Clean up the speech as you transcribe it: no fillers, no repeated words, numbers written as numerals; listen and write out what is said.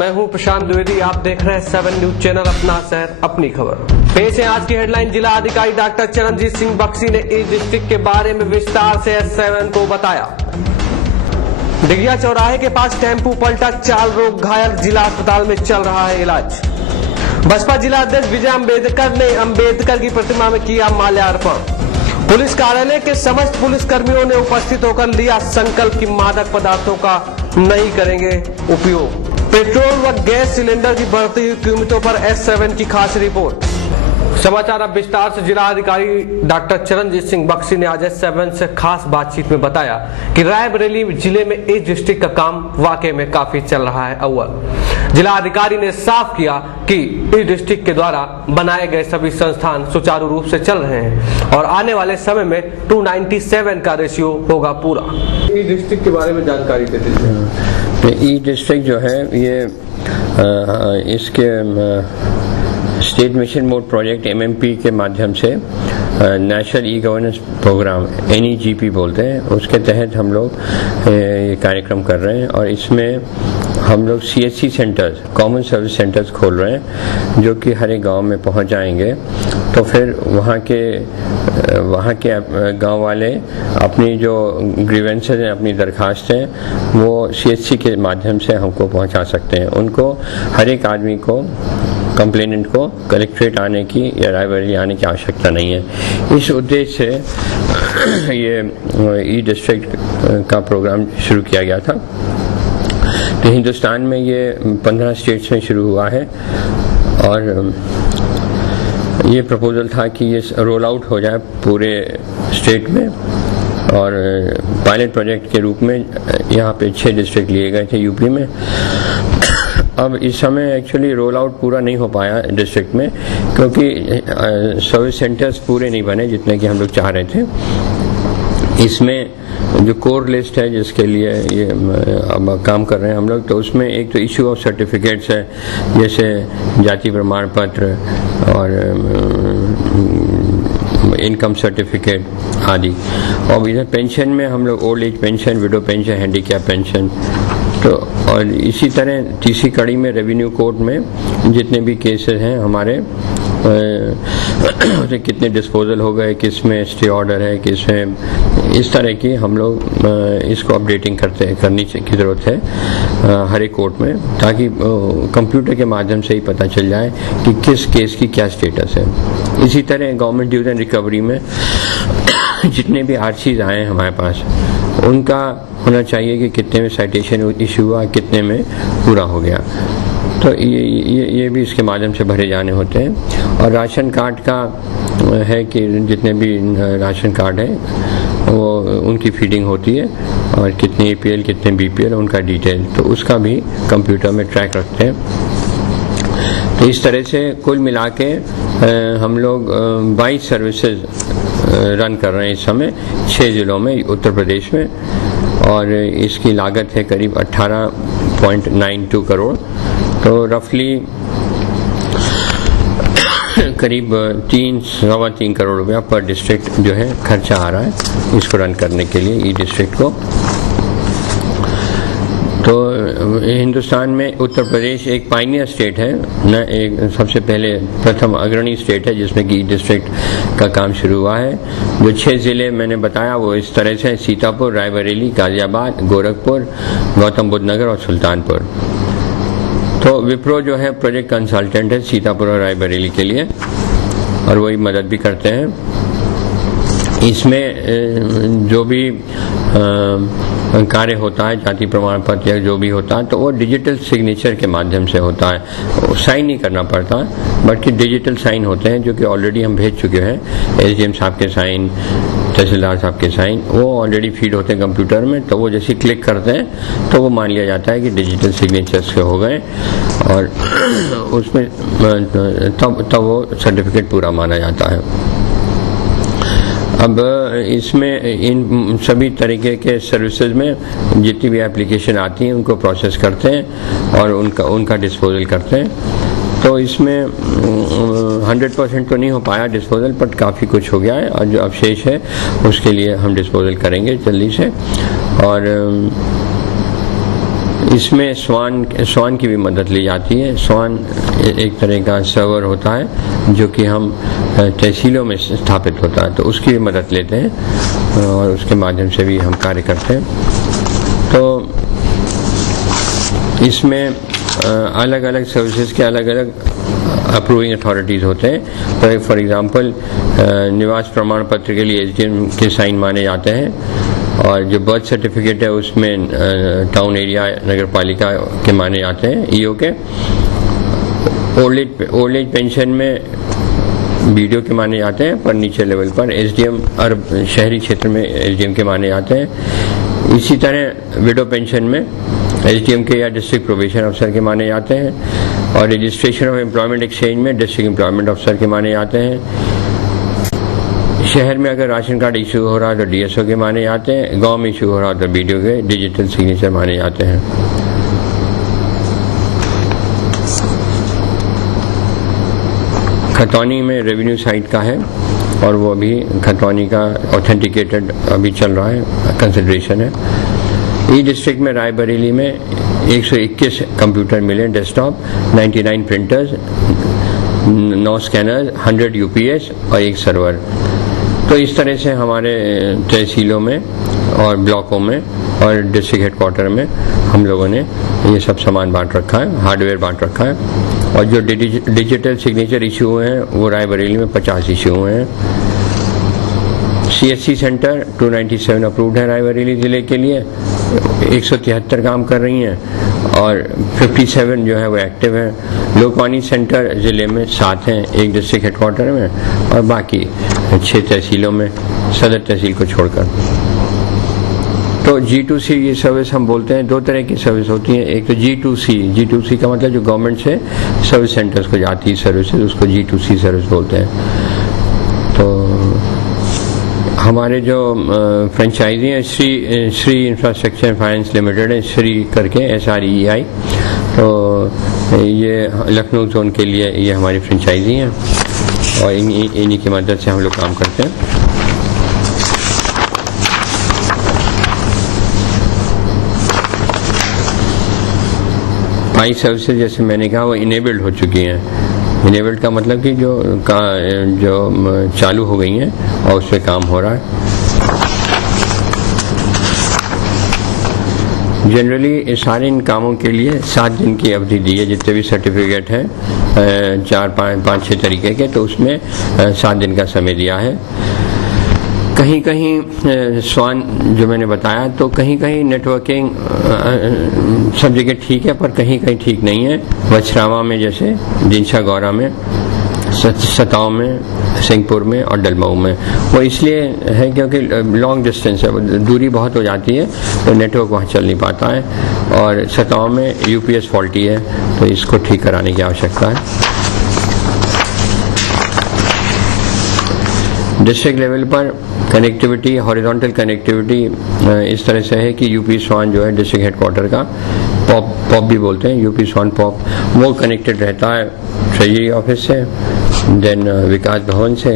मैं हूं प्रशांत द्विवेदी। आप देख रहे हैं 7 न्यूज चैनल, अपना शहर अपनी खबर। पेश है आज की हेडलाइन। जिला अधिकारी डॉक्टर चरणजीत सिंह बख्शी ने ई डिस्ट्रिक्ट के बारे में विस्तार से S7 को बताया। डिगिया चौराहे के पास टेम्पू पलटा, 4 लोग घायल, जिला अस्पताल में चल रहा है इलाज। बसपा जिला अध्यक्ष विजय अम्बेडकर ने अम्बेडकर की प्रतिमा में किया माल्यार्पण। पुलिस कार्यालय के समस्त पुलिस कर्मियों ने उपस्थित होकर लिया संकल्प कि मादक पदार्थों का नहीं करेंगे उपयोग। पेट्रोल व गैस सिलेंडर की बढ़ती हुई कीमतों पर S7 की खास रिपोर्ट। समाचार अब विस्तार से। जिला अधिकारी डॉक्टर चरणजीत सिंह बख्शी ने आज S7 से खास बातचीत में बताया कि रायबरेली जिले में इस डिस्ट्रिक्ट का काम वाकई में काफी चल रहा है। अव्वल जिला अधिकारी ने साफ किया कि इस डिस्ट्रिक्ट के द्वारा बनाए गए सभी संस्थान सुचारू रूप से चल रहे हैं और आने वाले समय में 297 का रेशियो होगा पूरा। ई डिस्ट्रिक्ट के बारे में जानकारी दे दीजिए। ई डिस्ट्रिक्ट जो है ये इसके state mission mode project MMP के माध्यम से national e governance programme NEGP बोलते हैं, उसके तहत हम लोग ये कार्यक्रम कर रहे हैं और इसमें हम लोग CSC centres, common service centres खोल रहे हैं जो कि हर एक गांव में पहुंच जाएंगे। तो फिर वहाँ के गांव वाले अपनी जो ग्रीवेंसेस हैं, अपनी दरखास्तें, वो CSC के माध्यम से हमको पहुँचा सकते हैं। उनको हर एक आदमी को, कंप्लेनेंट को कलेक्ट्रेट आने की या रायबरेली आने की आवश्यकता नहीं है। इस उद्देश्य से ये ई डिस्ट्रिक्ट का प्रोग्राम शुरू किया गया था। तो हिंदुस्तान में ये 15 स्टेट्स में शुरू हुआ है और ये प्रपोजल था कि ये रोल आउट हो जाए पूरे स्टेट में और पायलट प्रोजेक्ट के रूप में यहाँ पे 6 डिस्ट्रिक्ट लिए गए थे यूपी में। अब इस समय एक्चुअली रोल आउट पूरा नहीं हो पाया डिस्ट्रिक्ट में क्योंकि सर्विस सेंटर्स पूरे नहीं बने जितने कि हम लोग चाह रहे थे। इसमें जो कोर लिस्ट है जिसके लिए ये अब काम कर रहे हैं हम लोग, तो उसमें एक तो इशू ऑफ सर्टिफिकेट्स है, जैसे जाति प्रमाण पत्र और इनकम सर्टिफिकेट आदि। और इधर पेंशन में हम लोग old age pension, window pension, handicap pension, तो और इसी तरह तीसरी कड़ी में रेवेन्यू कोर्ट में जितने भी केसेस हैं हमारे, कितने डिस्पोजल हो गए, किस में स्टे ऑर्डर है, किस में, इस तरह की हम लोग इसको अपडेटिंग करनी की ज़रूरत है हर एक कोर्ट में, ताकि कंप्यूटर के माध्यम से ही पता चल जाए कि किस केस की क्या स्टेटस है। इसी तरह गवर्नमेंट ड्यूज एंड रिकवरी में जितने भी आरसीज आए हैं हमारे पास, उनका होना चाहिए कि कितने में साइटेशन इशू हुआ, कितने में पूरा हो गया। तो ये भी इसके माध्यम से भरे जाने होते हैं। और राशन कार्ड का है कि जितने भी राशन कार्ड है वो उनकी फीडिंग होती है और कितने APL कितने BPL उनका डिटेल, तो उसका भी कंप्यूटर में ट्रैक रखते हैं। तो इस तरह से कुल मिला के हम लोग 22 सर्विसेज रन कर रहे हैं इस समय 6 जिलों में उत्तर प्रदेश में, और इसकी लागत है करीब 18.92 करोड़। तो रफली करीब 3-3.25 करोड़ रुपया पर डिस्ट्रिक्ट जो है खर्चा आ रहा है इसको रन करने के लिए, ई डिस्ट्रिक्ट को। तो हिंदुस्तान में उत्तर प्रदेश एक पायनियर स्टेट है न, एक सबसे पहले प्रथम अग्रणी स्टेट है जिसमें कि ई डिस्ट्रिक्ट का काम शुरू हुआ है। जो 6 जिले मैंने बताया वो इस तरह से: सीतापुर, रायबरेली, गाजियाबाद, गोरखपुर, गौतम बुद्ध नगर और सुल्तानपुर। तो विप्रो जो है प्रोजेक्ट कंसल्टेंट है सीतापुर और रायबरेली के लिए और वही मदद भी करते हैं। इसमें जो भी कार्य होता है, जाति प्रमाण पत्र या जो भी होता है, तो वो डिजिटल सिग्नेचर के माध्यम से होता है। साइन नहीं करना पड़ता, बल्कि डिजिटल साइन होते हैं जो कि ऑलरेडी हम भेज चुके हैं। SDM साहब के साइन, तहसीलदार साहब के साइन, वो ऑलरेडी फीड होते हैं कंप्यूटर में। तो वो जैसे क्लिक करते हैं तो वो मान लिया जाता है कि डिजिटल सिग्नेचर्स के हो गए और उसमें तब वो सर्टिफिकेट पूरा माना जाता है। अब इसमें इन सभी तरीके के सर्विसेज में जितनी भी एप्लीकेशन आती हैं उनको प्रोसेस करते हैं और उनका डिस्पोजल करते हैं। तो इसमें 100% तो नहीं हो पाया डिस्पोजल, बट काफ़ी कुछ हो गया है और जो अवशेष है उसके लिए हम डिस्पोजल करेंगे जल्दी से। और इसमें स्वान की भी मदद ली जाती है। स्वान एक तरह का सर्वर होता है जो कि हम तहसीलों में स्थापित होता है, तो उसकी भी मदद लेते हैं और उसके माध्यम से भी हम कार्य करते हैं। तो इसमें अलग अलग सर्विसेज के अलग अलग अप्रूविंग अथॉरिटीज़ होते हैं। फॉर एग्जांपल निवास प्रमाण पत्र के लिए एसडीएम के साइन माने जाते हैं, और जो बर्थ सर्टिफिकेट है उसमें टाउन एरिया नगर पालिका के माने जाते हैं, ईओ के। ओल्ड एज पेंशन में बीडीओ के माने जाते हैं, पर नीचे लेवल पर एसडीएम और शहरी क्षेत्र में एसडीएम के माने जाते हैं। इसी तरह विडो पेंशन में एसडीएम के या डिस्ट्रिक्ट प्रोबेशन अफसर के माने जाते हैं, और रजिस्ट्रेशन ऑफ एम्प्लॉयमेंट एक्सचेंज में डिस्ट्रिक्ट एम्प्लॉयमेंट अफसर के माने जाते हैं। शहर में अगर राशन कार्ड इशू हो रहा है तो डीएसओ के माने जाते हैं, गांव में इशू हो रहा है तो बीडीओ के डिजिटल सिग्नेचर माने जाते हैं। खतौनी में रेवेन्यू साइट का है, और वो अभी खतौनी का ऑथेंटिकेटेड अभी चल रहा है, कंसिडरेशन है। ई डिस्ट्रिक्ट में रायबरेली में 121 कंप्यूटर मिले डेस्कटॉप, 99 प्रिंटर्स, 9 स्कैनर, 100 यूपीएस और 1 सर्वर। तो इस तरह से हमारे तहसीलों में और ब्लॉकों में और डिस्ट्रिक्ट हेडक्वार्टर में हम लोगों ने ये सब सामान बांट रखा है, हार्डवेयर बांट रखा है। और जो डिजिटल सिग्नेचर इशू हुए हैं वो रायबरेली में 50 इशू हुए हैं। सीएससी सेंटर 297 अप्रूव्ड है रायबरेली जिले के लिए, 173 काम कर रही हैं, और 57 जो है वो एक्टिव है। लोकवानी सेंटर जिले में 7 हैं, एक डिस्ट्रिक्ट हेडक्वार्टर में, और बाकी 6 तहसीलों में, सदर तहसील को छोड़कर। तो G2C ये सर्विस हम बोलते हैं, 2 तरह की सर्विस होती हैं। एक तो G2C का मतलब जो गवर्नमेंट से सर्विस सेंटर्स को जाती है सर्विसेज, उसको G2C सर्विस बोलते हैं। तो हमारे जो फ्रेंचाइजी हैं श्री इंफ्रास्ट्रक्चर फाइनेंस लिमिटेड है, श्री करके SREI, तो ये लखनऊ जोन के लिए ये हमारी फ्रेंचाइजी हैं, और इन्हीं की मदद से हम लोग काम करते हैं। पाई सर्विसेज जैसे मैंने कहा वो इनेबल्ड हो चुकी हैं। इनेबल्ड का मतलब कि जो चालू हो गई हैं और उस पर काम हो रहा है। जनरली सारे इन कामों के लिए 7 दिन की अवधि दी है। जितने भी सर्टिफिकेट हैं 4, 5, 6 तरीके के, तो उसमें 7 दिन का समय दिया है। कहीं कहीं स्वान जो मैंने बताया, तो कहीं कहीं नेटवर्किंग सब जगह ठीक है, पर कहीं कहीं ठीक नहीं है। वछरावा में जैसे, दिनशा गौरा में, सताव में, सिंहपुर में और डलमऊ में। वो इसलिए है क्योंकि लॉन्ग डिस्टेंस है, दूरी बहुत हो जाती है, तो नेटवर्क वहाँ चल नहीं पाता है। और सताव में यूपीएस फॉल्टी है, तो इसको ठीक कराने की आवश्यकता है। डिस्ट्रिक्ट लेवल पर कनेक्टिविटी, हॉरिजॉन्टल कनेक्टिविटी इस तरह से है कि यूपी स्वान जो है डिस्ट्रिक्ट हेडक्वार्टर का, पॉप भी बोलते हैं, यूपी स्वान पॉप, वो कनेक्टेड रहता है ट्रेजरी ऑफिस से, देन विकास भवन से,